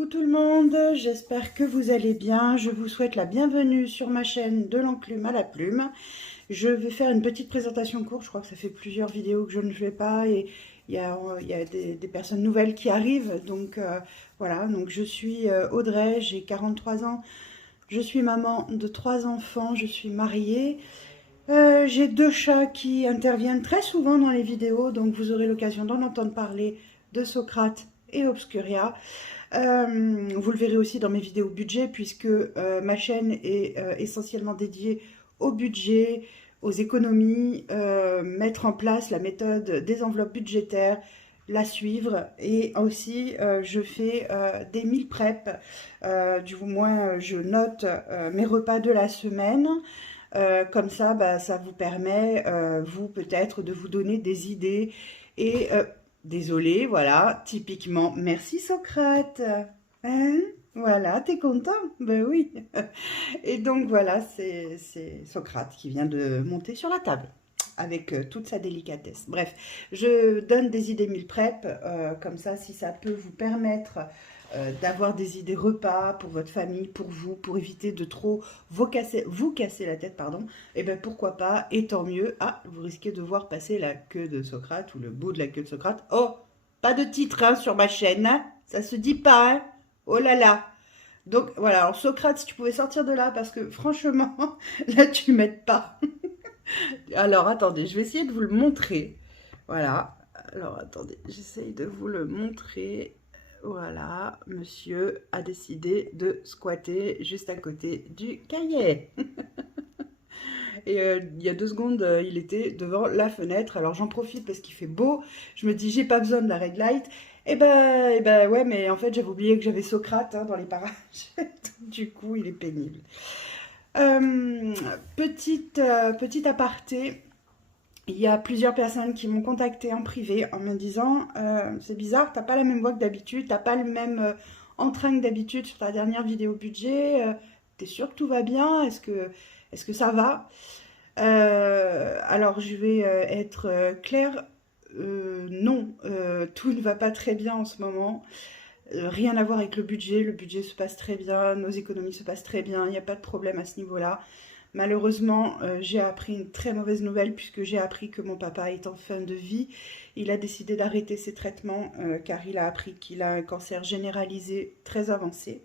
Coucou tout le monde, j'espère que vous allez bien. Je vous souhaite la bienvenue sur ma chaîne de l'enclume à la plume. Je vais faire une petite présentation courte, je crois que ça fait plusieurs vidéos que je ne fais pas et il y a des personnes nouvelles qui arrivent. Donc voilà, donc je suis Audrey, j'ai 43 ans, je suis maman de 3 enfants, je suis mariée. J'ai 2 chats qui interviennent très souvent dans les vidéos, donc vous aurez l'occasion d'en entendre parler de Socrate et Obscuria. Vous le verrez aussi dans mes vidéos budget, puisque ma chaîne est essentiellement dédiée au budget, aux économies, mettre en place la méthode des enveloppes budgétaires, la suivre, et aussi je fais des meal prep, du moins je note mes repas de la semaine. Comme ça, bah, ça vous permet, vous peut-être, de vous donner des idées et désolé, voilà, typiquement, merci Socrate. Hein? Voilà, t'es content? Ben oui. Et donc voilà, c'est Socrate qui vient de monter sur la table avec toute sa délicatesse. Bref, je donne des idées meal prep, comme ça, si ça peut vous permettre d'avoir des idées repas pour votre famille, pour vous, pour éviter de trop vous casser la tête, pardon, et bien pourquoi pas, et tant mieux. Ah, vous risquez de voir passer la queue de Socrate ou le bout de la queue de Socrate. Oh, pas de titre hein, sur ma chaîne, hein, ça se dit pas, hein. Oh là là. Donc voilà, alors Socrate, si tu pouvais sortir de là, parce que franchement, là tu m'aides pas. Alors attendez, je vais essayer de vous le montrer. Voilà, alors attendez, j'essaye de vous le montrer. Voilà, monsieur a décidé de squatter juste à côté du cahier. Et il y a 2 secondes, il était devant la fenêtre. Alors j'en profite parce qu'il fait beau. Je me dis, j'ai pas besoin de la red light. Et ben ouais, mais en fait, j'avais oublié que j'avais Socrate hein, dans les parages. Du coup, il est pénible. Petite aparté. Il y a plusieurs personnes qui m'ont contacté en privé en me disant c'est bizarre, t'as pas la même voix que d'habitude, t'as pas le même entrain que d'habitude sur ta dernière vidéo budget, t'es sûr que tout va bien, est-ce que ça va? Alors je vais être claire, non, tout ne va pas très bien en ce moment. Rien à voir avec le budget se passe très bien, nos économies se passent très bien, il n'y a pas de problème à ce niveau-là. Malheureusement, j'ai appris une très mauvaise nouvelle puisque j'ai appris que mon papa est en fin de vie. Il a décidé d'arrêter ses traitements car il a appris qu'il a un cancer généralisé très avancé.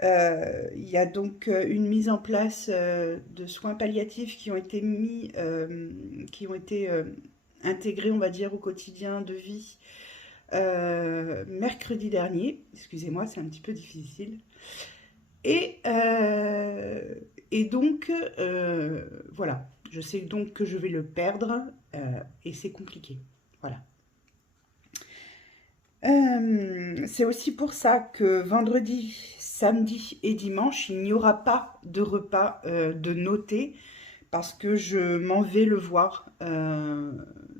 Il y a donc une mise en place de soins palliatifs qui ont été intégrés, on va dire, au quotidien de vie mercredi dernier. Excusez-moi, c'est un petit peu difficile. Et, euh, et donc, voilà, je sais donc que je vais le perdre et c'est compliqué. Voilà. C'est aussi pour ça que vendredi, samedi et dimanche, il n'y aura pas de repas de noter parce que je m'en vais le voir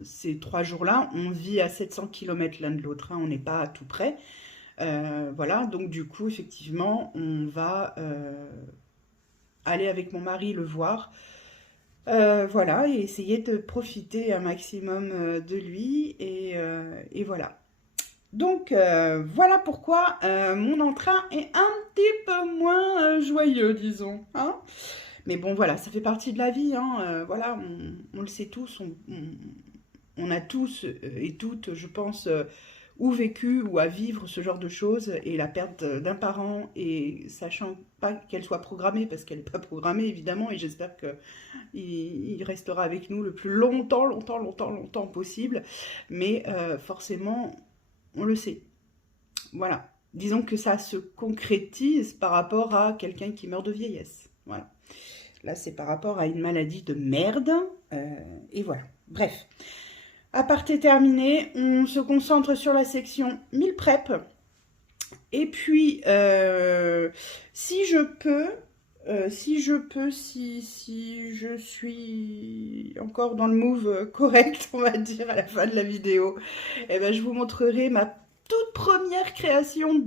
ces 3 jours-là. On vit à 700 km l'un de l'autre, hein, on n'est pas à tout près. Voilà, donc du coup, effectivement, on va aller avec mon mari le voir. Voilà, et essayer de profiter un maximum de lui. Et voilà. Donc, voilà pourquoi mon entrain est un petit peu moins joyeux, disons. Hein. Mais bon, voilà, ça fait partie de la vie. Hein, voilà, on le sait tous. On a tous et toutes, je pense, ou vécu ou à vivre ce genre de choses et la perte d'un parent et sachant pas qu'elle soit programmée parce qu'elle n'est pas programmée évidemment et j'espère qu'il restera avec nous le plus longtemps possible mais forcément on le sait, voilà, disons que ça se concrétise par rapport à quelqu'un qui meurt de vieillesse, voilà, là c'est par rapport à une maladie de merde et voilà, bref. Aparté terminé, on se concentre sur la section meal prep. Et puis, si je suis encore dans le move correct, on va dire, à la fin de la vidéo, eh ben, je vous montrerai ma toute première création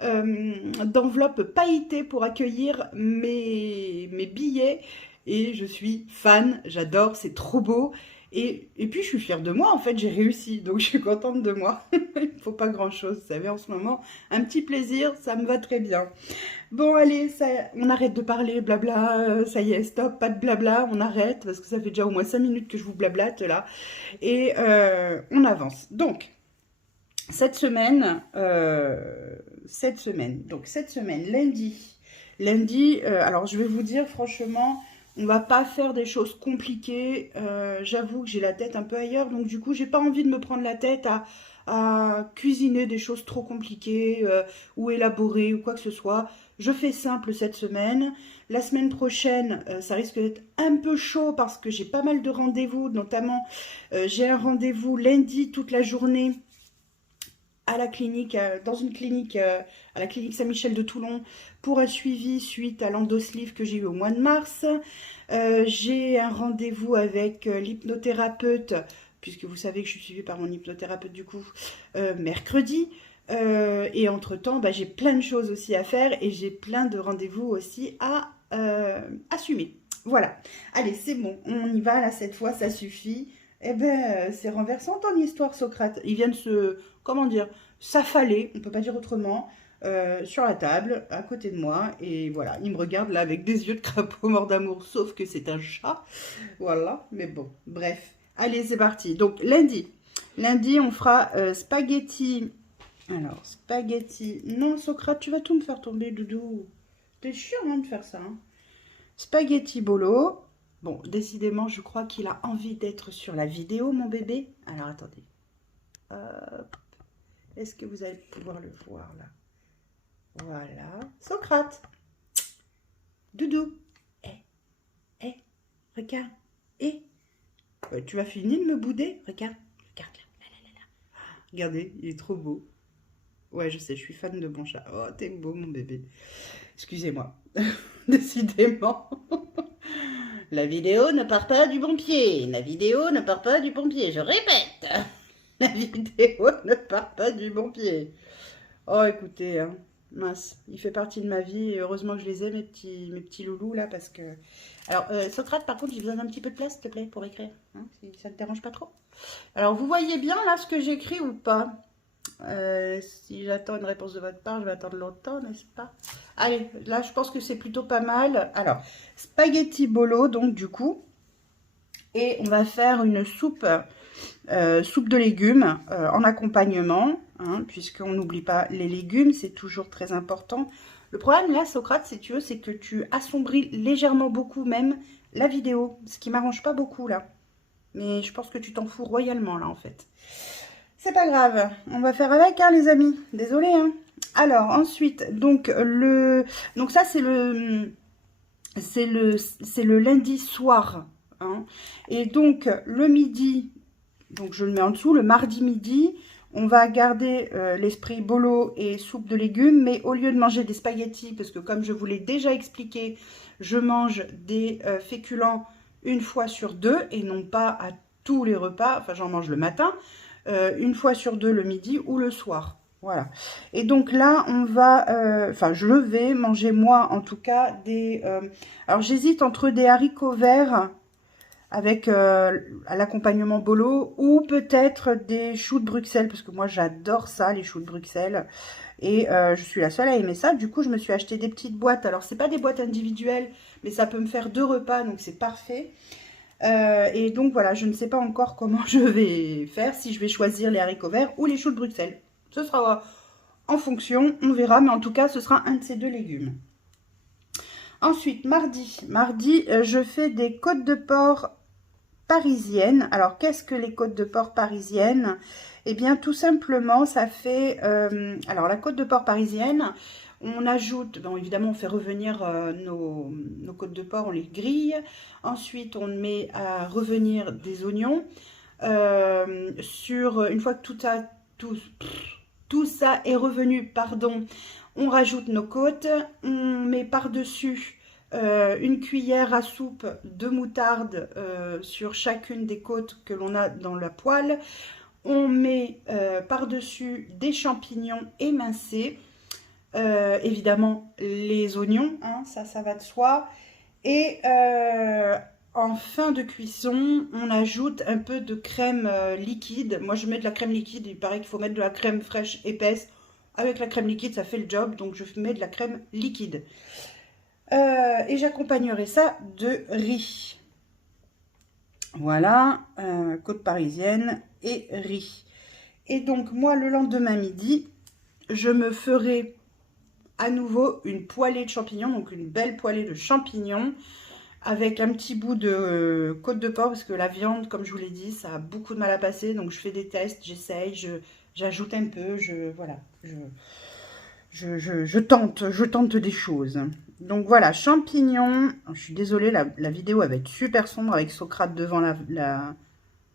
d'enveloppe pailletée pour accueillir mes billets. Et je suis fan, j'adore, c'est trop beau. Et puis, je suis fière de moi, en fait, j'ai réussi. Donc, je suis contente de moi. Il ne faut pas grand-chose, vous savez, en ce moment. Un petit plaisir, ça me va très bien. Bon, allez, ça, on arrête de parler, blabla. Ça y est, stop, pas de blabla, on arrête. Parce que ça fait déjà au moins 5 minutes que je vous blablate, là. Et on avance. Donc, cette semaine, lundi, alors je vais vous dire franchement, on va pas faire des choses compliquées. J'avoue que j'ai la tête un peu ailleurs, donc du coup, j'ai pas envie de me prendre la tête à cuisiner des choses trop compliquées ou élaborées ou quoi que ce soit. Je fais simple cette semaine. La semaine prochaine, ça risque d'être un peu chaud parce que j'ai pas mal de rendez-vous, notamment j'ai un rendez-vous lundi toute la journée à la clinique, dans une clinique, à la clinique Saint-Michel de Toulon, pour un suivi suite à l'endosleeve que j'ai eu au mois de mars. J'ai un rendez-vous avec l'hypnothérapeute, puisque vous savez que je suis suivie par mon hypnothérapeute du coup, mercredi. Et entre-temps, bah, j'ai plein de choses aussi à faire et j'ai plein de rendez-vous aussi à assumer. Voilà. Allez, c'est bon, on y va là cette fois, ça suffit. Eh ben, c'est renversant ton histoire, Socrate. Il vient de se, comment dire, s'affaler, on peut pas dire autrement, sur la table, à côté de moi. Et voilà, il me regarde là avec des yeux de crapaud mort d'amour, sauf que c'est un chat. Voilà, mais bon, bref. Allez, c'est parti. Donc, lundi. Lundi, on fera spaghetti. Alors, spaghetti. Non, Socrate, tu vas tout me faire tomber, doudou. T'es chiant hein, de faire ça. Hein. Spaghetti bolo. Bon, décidément, je crois qu'il a envie d'être sur la vidéo, mon bébé. Alors, attendez. Est-ce que vous allez pouvoir le voir, là? Voilà. Socrate. Doudou. Regarde. Tu vas finir de me bouder? Regarde. Regarde, là. Regardez, il est trop beau. Ouais, je sais, je suis fan de mon chat. Oh, t'es beau, mon bébé. Excusez-moi. Décidément. La vidéo ne part pas du bon pied. La vidéo ne part pas du bon pied. Je répète. La vidéo ne part pas du bon pied. Oh, écoutez, hein, mince. Il fait partie de ma vie. Et heureusement que je les ai, mes petits loulous, là, parce que... Alors, Socrate, par contre, j'ai besoin d'un petit peu de place, s'il te plaît, pour écrire. Hein, si ça ne te dérange pas trop. Alors, vous voyez bien, là, ce que j'écris ou pas? Si j'attends une réponse de votre part, je vais attendre longtemps, n'est-ce pas? Allez, là, je pense que c'est plutôt pas mal. Alors, spaghetti bolo, donc, du coup. Et on va faire une soupe, soupe de légumes en accompagnement, hein, puisqu'on n'oublie pas les légumes, c'est toujours très important. Le problème, là, Socrate, si tu veux, c'est que tu assombris légèrement beaucoup même la vidéo, ce qui m'arrange pas beaucoup, là. Mais je pense que tu t'en fous royalement, là, en fait. C'est pas grave, on va faire avec, hein, les amis. Désolé, hein. Alors, ensuite, donc ça, c'est le lundi soir. Hein. Et donc, le midi, donc je le mets en dessous, le mardi midi, on va garder l'esprit bolo et soupe de légumes. Mais au lieu de manger des spaghettis, parce que comme je vous l'ai déjà expliqué, je mange des féculents une fois sur deux et non pas à tous les repas. Enfin, j'en mange le matin. Une fois sur deux le midi ou le soir. Voilà. Et donc là, on va... Enfin, je vais manger, moi, en tout cas, des... alors, j'hésite entre des haricots verts avec à l'accompagnement bolo ou peut-être des choux de Bruxelles, parce que moi, j'adore ça, les choux de Bruxelles. Et je suis la seule à aimer ça. Du coup, je me suis acheté des petites boîtes. Alors, c'est pas des boîtes individuelles, mais ça peut me faire 2 repas, donc c'est parfait. Et donc voilà, je ne sais pas encore comment je vais faire, si je vais choisir les haricots verts ou les choux de Bruxelles. Ce sera en fonction, on verra, mais en tout cas, ce sera un de ces deux légumes. Ensuite, mardi, je fais des côtes de porc parisiennes. Alors, qu'est-ce que les côtes de porc parisiennes? Eh bien, tout simplement, ça fait... alors, la côte de porc parisienne... On ajoute, bon évidemment on fait revenir nos côtes de porc, on les grille. Ensuite on met à revenir des oignons. Une fois que tout ça est revenu, pardon, on rajoute nos côtes. On met par-dessus une cuillère à soupe de moutarde sur chacune des côtes que l'on a dans la poêle. On met par-dessus des champignons émincés. Évidemment les oignons, hein, ça va de soi. Et en fin de cuisson, on ajoute un peu de crème liquide. Moi, je mets de la crème liquide. Il paraît qu'il faut mettre de la crème fraîche épaisse. Avec la crème liquide, ça fait le job. Donc, je mets de la crème liquide. Et j'accompagnerai ça de riz. Voilà, côte parisienne et riz. Et donc, moi, le lendemain midi, je me ferai à nouveau une poêlée de champignons. Donc, une belle poêlée de champignons. Avec un petit bout de côte de porc, parce que la viande, comme je vous l'ai dit, ça a beaucoup de mal à passer. Donc je fais des tests, j'essaye, j'ajoute un peu, voilà, je tente des choses. Donc voilà, champignons. Je suis désolée, la vidéo va être super sombre avec Socrate devant la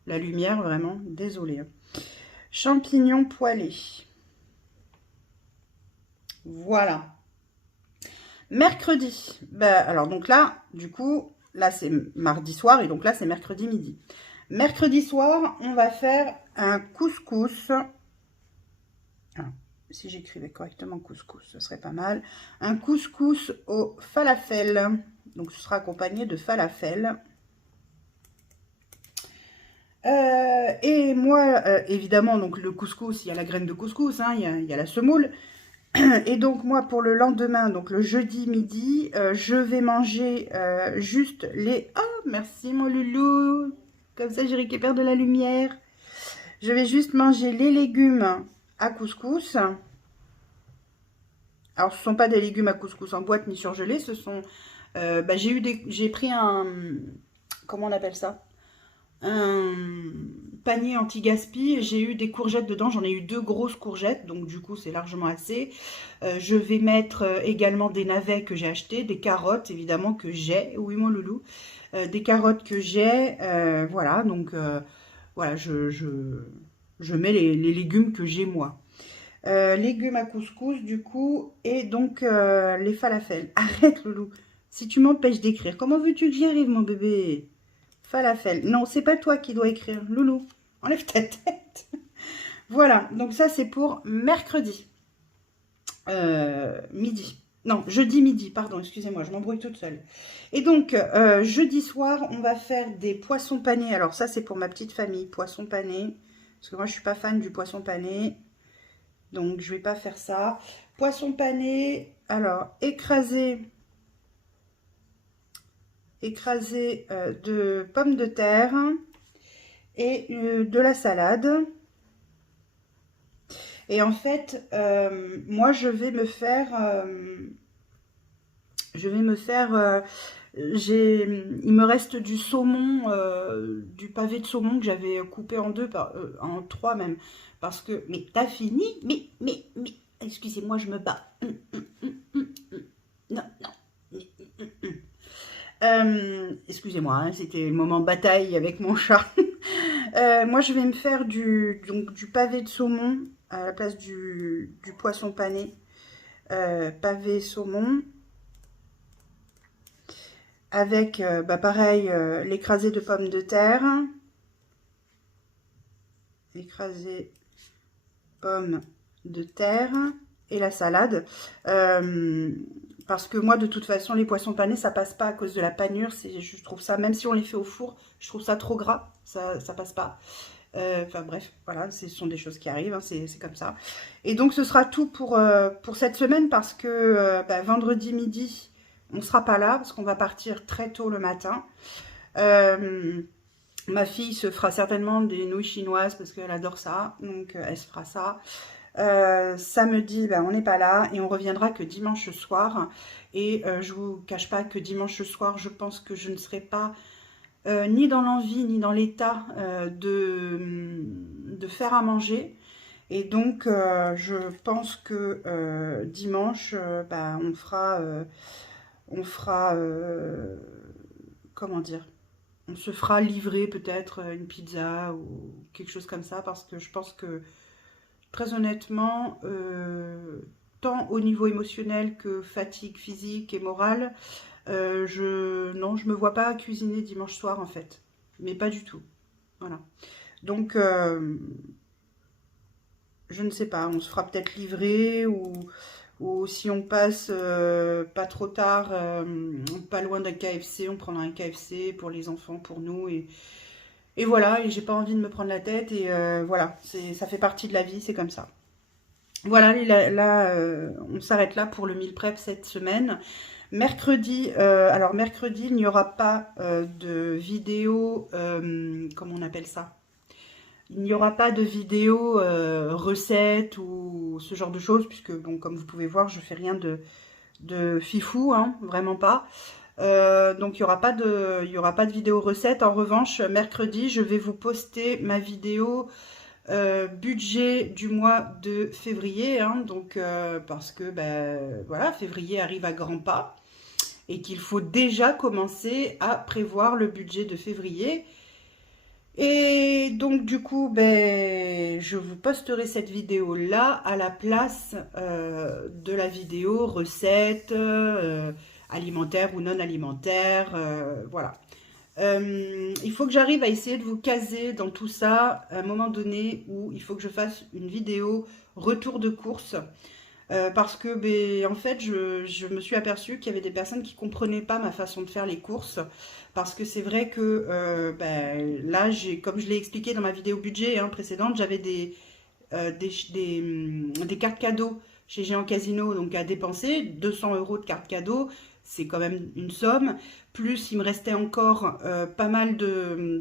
lumière, vraiment, désolée. Champignons poêlés. Voilà. Mercredi, alors donc là, du coup, là c'est mardi soir et donc là c'est mercredi midi. Mercredi soir, on va faire un couscous. Alors, si j'écrivais correctement couscous, ce serait pas mal. Un couscous au falafel. Donc ce sera accompagné de falafel. Et moi, évidemment, donc le couscous, il y a la graine de couscous, hein, il y a la semoule. Et donc moi pour le lendemain, donc le jeudi midi, je vais manger juste les... Oh merci mon loulou, comme ça je récupère de la lumière. Je vais juste manger les légumes à couscous. Alors ce ne sont pas des légumes à couscous en boîte ni surgelés, ce sont... j'ai pris un... Comment on appelle ça? Un panier anti-gaspi. J'ai eu des courgettes dedans, j'en ai eu 2 grosses courgettes, donc du coup c'est largement assez. Je vais mettre également des navets que j'ai achetés, des carottes évidemment que j'ai, oui mon loulou, des carottes que j'ai, voilà, donc voilà, je mets les légumes que j'ai moi. Légumes à couscous du coup, et donc les falafels. Arrête loulou, si tu m'empêches d'écrire, comment veux-tu que j'y arrive mon bébé? Falafel. Non, c'est pas toi qui dois écrire. Loulou, enlève ta tête. Voilà, donc ça c'est pour mercredi. Midi. Non, jeudi midi, pardon, excusez-moi, je m'embrouille toute seule. Et donc, jeudi soir, on va faire des poissons panés. Alors ça, c'est pour ma petite famille, poissons panés. Parce que moi, je suis pas fan du poisson pané. Donc, je vais pas faire ça. Poisson pané, alors, écrasé de pommes de terre et de la salade. Et en fait, moi je vais me faire il me reste du saumon, du pavé de saumon que j'avais coupé en deux, en trois même, parce que, mais t'as fini, mais, excusez-moi, je me bats, non, excusez-moi, hein, c'était le moment bataille avec mon chat. Moi, je vais me faire du pavé de saumon à la place du poisson pané. Pavé saumon. Avec, pareil, l'écrasé de pommes de terre. Écrasé pommes de terre. Et la salade. Parce que moi, de toute façon, les poissons panés, ça passe pas à cause de la panure. Je trouve ça, même si on les fait au four, je trouve ça trop gras. Ça passe pas. Enfin bref, voilà, ce sont des choses qui arrivent, hein, c'est comme ça. Et donc ce sera tout pour cette semaine parce que vendredi midi, on ne sera pas là parce qu'on va partir très tôt le matin. Ma fille se fera certainement des nouilles chinoises parce qu'elle adore ça, donc elle se fera ça. Samedi, on n'est pas là et on reviendra que dimanche soir. Et je vous cache pas que dimanche soir, je pense que je ne serai pas ni dans l'envie, ni dans l'état de faire à manger. Et donc, je pense que dimanche, on fera comment dire, on se fera livrer peut-être une pizza ou quelque chose comme ça, parce que je pense que, très honnêtement, tant au niveau émotionnel que fatigue physique et morale, non, je me vois pas cuisiner dimanche soir en fait, mais pas du tout. Voilà. Donc, je ne sais pas, on se fera peut-être livrer ou ou si on passe pas trop tard, pas loin d'un KFC, on prendra un KFC pour les enfants, pour nous, et voilà, et j'ai pas envie de me prendre la tête, et voilà, ça fait partie de la vie, c'est comme ça. Voilà, là, on s'arrête là pour le meal prep cette semaine. Mercredi, alors mercredi, il n'y aura pas de vidéo, comment on appelle ça? Il n'y aura pas de vidéo recette ou ce genre de choses, puisque, bon, comme vous pouvez voir, je fais rien de fifou, hein, vraiment pas. Donc, il n'y aura pas de vidéo recette. En revanche, mercredi, je vais vous poster ma vidéo budget du mois de février, hein, donc parce que ben, voilà, février arrive à grands pas et qu'il faut déjà commencer à prévoir le budget de février. Et donc du coup, ben, je vous posterai cette vidéo là à la place de la vidéo recette alimentaire ou non alimentaire, voilà. Il faut que j'arrive à essayer de vous caser dans tout ça à un moment donné où il faut que je fasse une vidéo retour de course. Parce que, ben, en fait, je me suis aperçue qu'il y avait des personnes qui ne comprenaient pas ma façon de faire les courses. Parce que c'est vrai que ben, là, comme je l'ai expliqué dans ma vidéo budget hein, précédente, j'avais des cartes cadeaux chez Géant Casino donc à dépenser. 200 € de cartes cadeaux, c'est quand même une somme. Plus, il me restait encore pas mal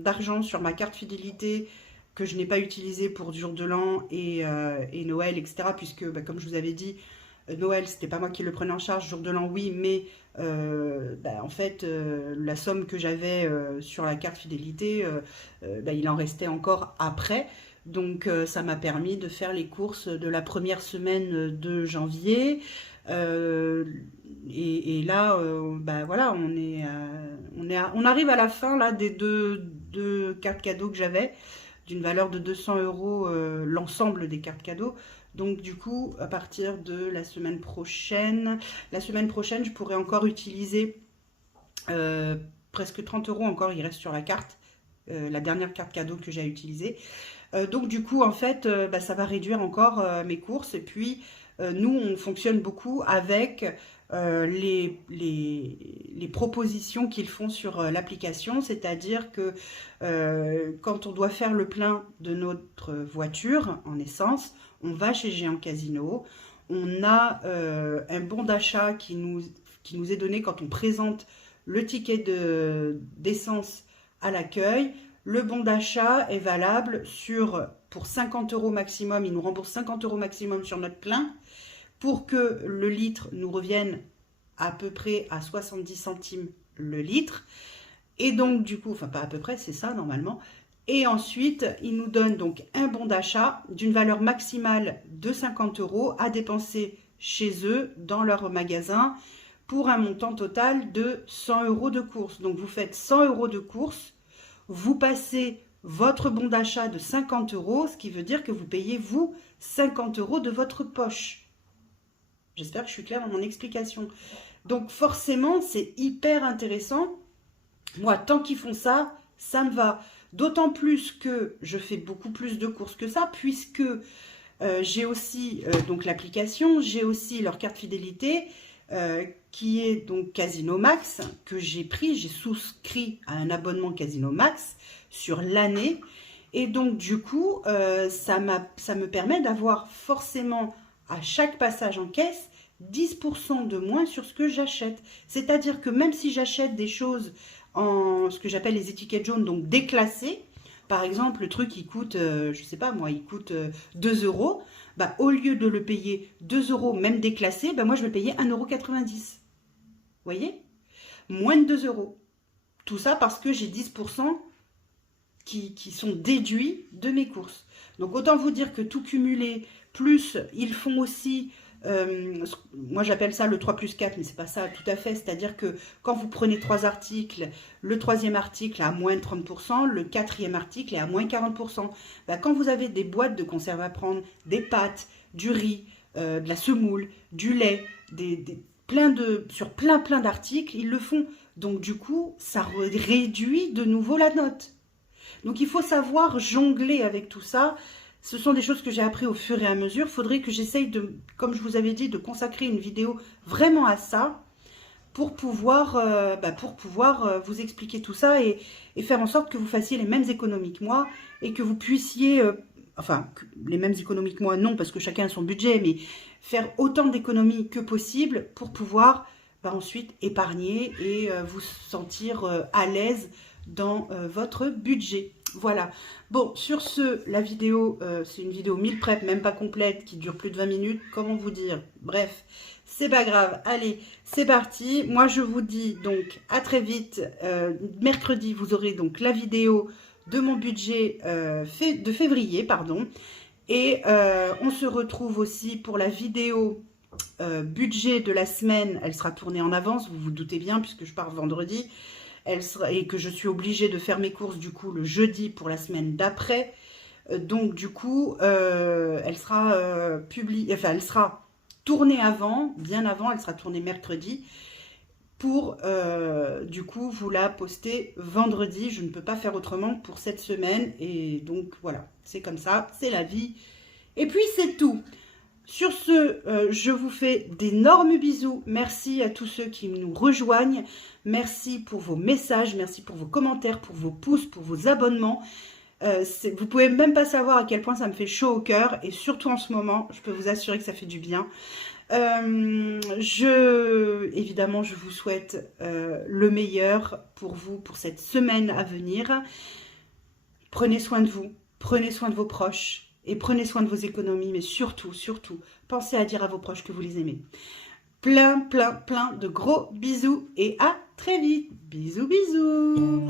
d'argent sur ma carte fidélité que je n'ai pas utilisé pour du jour de l'an et Noël, etc. Puisque, bah, comme je vous avais dit, Noël, c'était pas moi qui le prenais en charge, jour de l'an, oui, mais bah, en fait, la somme que j'avais sur la carte fidélité, bah, il en restait encore après. Donc, ça m'a permis de faire les courses de la première semaine de janvier. Et là, bah, voilà, on arrive à la fin là, des deux cartes cadeaux que j'avais d'une valeur de 200 € l'ensemble des cartes cadeaux. Donc du coup, à partir de la semaine prochaine, je pourrais encore utiliser presque 30 € encore, il reste sur la carte, la dernière carte cadeau que j'ai utilisée. Donc du coup, en fait, bah, ça va réduire encore mes courses. Et puis, nous, on fonctionne beaucoup avec les propositions qu'ils font sur l'application, c'est-à-dire que quand on doit faire le plein de notre voiture en essence, on va chez Géant Casino, on a un bon d'achat qui nous est donné quand on présente le ticket d'essence à l'accueil. Le bon d'achat est valable pour 50 € maximum, il nous rembourse 50 € maximum sur notre plein, pour que le litre nous revienne à peu près à 70 centimes le litre. Et donc du coup, enfin pas à peu près, c'est ça normalement. Et ensuite, il nous donne donc un bon d'achat d'une valeur maximale de 50 € à dépenser chez eux, dans leur magasin, pour un montant total de 100 € de course. Donc vous faites 100 € de course, vous passez votre bon d'achat de 50 €, ce qui veut dire que vous payez, vous, 50 € de votre poche. J'espère que je suis claire dans mon explication. Donc forcément, c'est hyper intéressant. Moi, tant qu'ils font ça, ça me va. D'autant plus que je fais beaucoup plus de courses que ça, puisque j'ai aussi donc l'application, j'ai aussi leur carte fidélité, qui est donc Casino Max, que j'ai souscrit à un abonnement Casino Max sur l'année. Et donc du coup, ça me permet d'avoir forcément à chaque passage en caisse 10% de moins sur ce que j'achète. C'est-à-dire que même si j'achète des choses en ce que j'appelle les étiquettes jaunes, donc déclassées, par exemple, le truc il coûte, je sais pas moi, il coûte 2 €, bah, au lieu de le payer 2 € même déclassé, bah, moi je vais payer 1,90 €. Vous voyez? Moins de 2 €. Tout ça parce que j'ai 10% qui sont déduits de mes courses. Donc autant vous dire que tout cumulé, plus ils font aussi, moi j'appelle ça le 3+4, mais c'est pas ça tout à fait, c'est-à-dire que quand vous prenez 3 articles, le 3e article est à moins 30%, le 4e article est à moins 40%. Ben, quand vous avez des boîtes de conserve à prendre, des pâtes, du riz, de la semoule, du lait, sur plein d'articles, ils le font. Donc du coup, ça réduit de nouveau la note. Donc il faut savoir jongler avec tout ça. ce sont des choses que j'ai appris au fur et à mesure. Il faudrait que j'essaye de, comme je vous avais dit, de consacrer une vidéo vraiment à ça pour pouvoir, vous expliquer tout ça et faire en sorte que vous fassiez les mêmes économies que moi et que vous puissiez, enfin, les mêmes économies que moi, non, parce que chacun a son budget, mais faire autant d'économies que possible pour pouvoir ensuite épargner et vous sentir à l'aise dans votre budget. Voilà. Bon, sur ce, la vidéo, c'est une vidéo meal prep, même pas complète, qui dure plus de 20 minutes. Comment vous dire? Bref, c'est pas grave. Allez, c'est parti. Moi, je vous dis donc à très vite. Mercredi, vous aurez donc la vidéo de mon budget de février, pardon. Et on se retrouve aussi pour la vidéo budget de la semaine. Elle sera tournée en avance, vous vous doutez bien, puisque je pars vendredi. Et que je suis obligée de faire mes courses du coup le jeudi pour la semaine d'après. Donc du coup, elle sera elle sera tournée avant, bien avant, elle sera tournée mercredi pour du coup vous la poster vendredi. Je ne peux pas faire autrement pour cette semaine et donc voilà, c'est comme ça, c'est la vie. Et puis c'est tout. Sur ce, je vous fais d'énormes bisous. Merci à tous ceux qui nous rejoignent. Merci pour vos messages, merci pour vos commentaires, pour vos pouces, pour vos abonnements. Vous pouvez même pas savoir à quel point ça me fait chaud au cœur. Et surtout en ce moment, je peux vous assurer que ça fait du bien. Évidemment, je vous souhaite le meilleur pour vous, pour cette semaine à venir. Prenez soin de vous, prenez soin de vos proches. Et prenez soin de vos économies, mais surtout, surtout, pensez à dire à vos proches que vous les aimez. Plein, plein, plein de gros bisous et à très vite. Bisous, bisous.